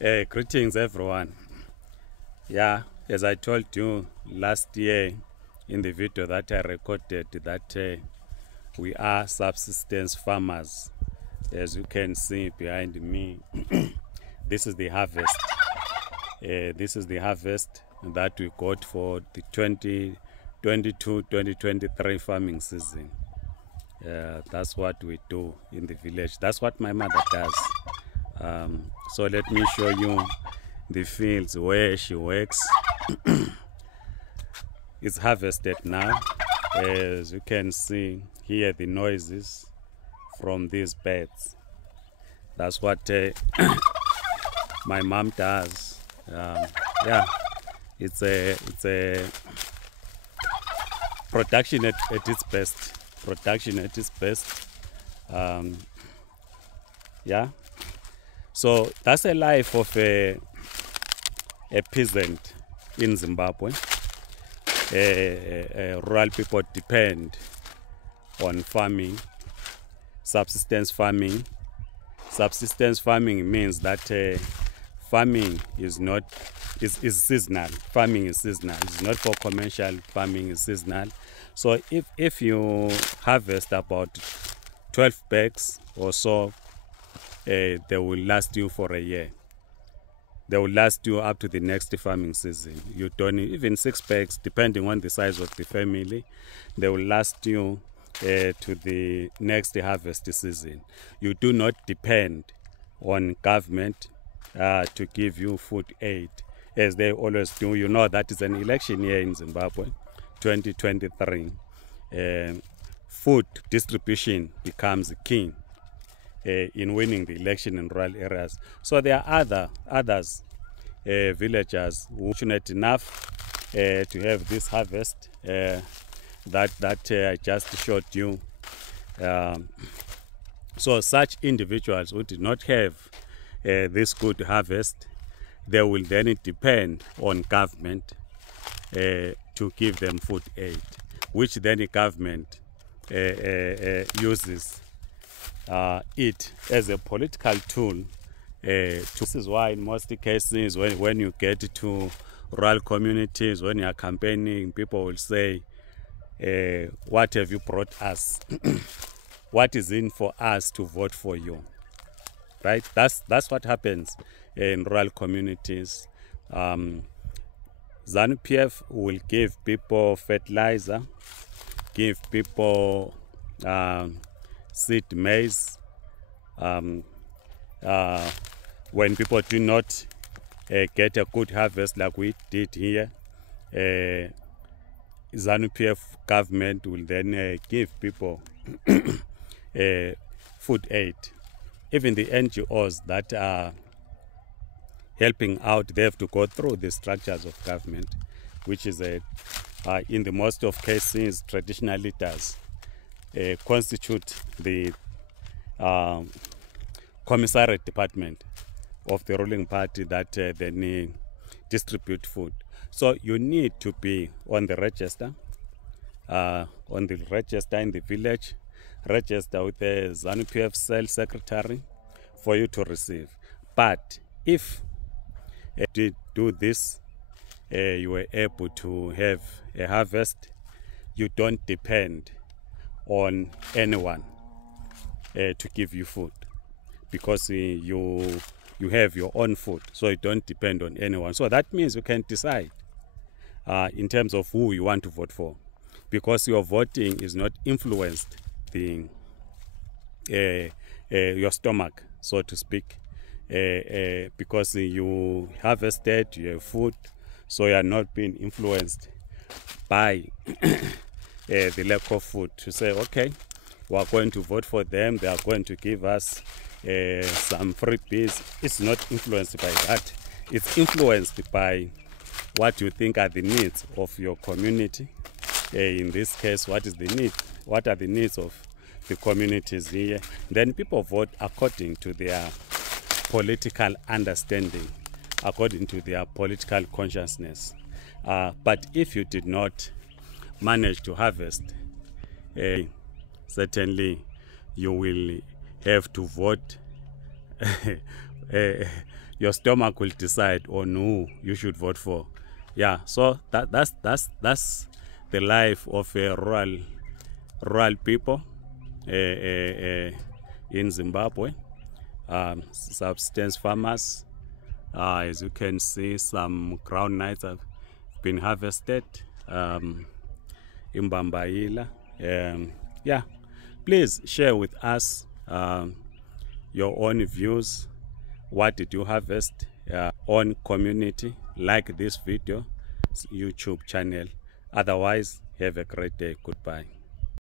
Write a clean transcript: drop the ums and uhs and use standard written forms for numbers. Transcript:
Greetings everyone. Yeah, as I told you last year in the video that I recorded, that we are subsistence farmers. As you can see behind me, this is the harvest. This is the harvest that we got for the 2022-2023 farming season. That's what we do in the village. That's what my mother does. So let me show you the fields where she works. It's harvested now. As you can see, hear the noises from these birds. That's what my mom does. Yeah, it's a production at its best. Production at its best. Yeah. So that's a life of a peasant in Zimbabwe. Rural people depend on farming, subsistence farming. Subsistence farming means that farming is seasonal. Farming is seasonal. It's not for commercial. Farming is seasonal. So if you harvest about 12 bags or so, they will last you for a year. They will last you up to the next farming season. You don't need even 6 bags, depending on the size of the family. They will last you to the next harvest season. You do not depend on government to give you food aid, as they always do. You know that is an election year in Zimbabwe, 2023. Food distribution becomes king in winning the election in rural areas. So there are others villagers who are fortunate enough to have this harvest that I just showed you. So such individuals who did not have this good harvest, they will then depend on government to give them food aid, which then the government uses it as a political tool. This is why in most cases when you get to rural communities, when you are campaigning, people will say, what have you brought us? What is in for us to vote for you? Right? That's what happens in rural communities. ZANU-PF will give people fertilizer, give people seed maize. When people do not get a good harvest like we did here, ZANU-PF government will then give people food aid. Even the NGOs that are helping out, they have to go through the structures of government, which is in the most of cases traditional leaders constitute the commissariat department of the ruling party that then distribute food. So you need to be on the register, in the village, register with the ZANU-PF cell secretary for you to receive. But if you do this, you were able to have a harvest, you don't depend on anyone to give you food, because you have your own food, so you don't depend on anyone. So that means you can decide in terms of who you want to vote for, because your voting is not influenced your stomach, so to speak, because you harvested, you have food, so you are not being influenced by the lack of food to say, okay, we are going to vote for them, they are going to give us some freebies. It's not influenced by that. It's influenced by what you think are the needs of your community. In this case, what is the need? What are the needs of the communities here? Then people vote according to their political understanding, according to their political consciousness. But if you did not manage to harvest, certainly you will have to vote your stomach will decide on who you should vote for. Yeah, so that's the life of rural people in Zimbabwe. Subsistence farmers. As you can see, some groundnuts have been harvested in Bambaila. Yeah, please share with us your own views. What did you harvest on community? Like this video, YouTube channel. Otherwise, have a great day. Goodbye.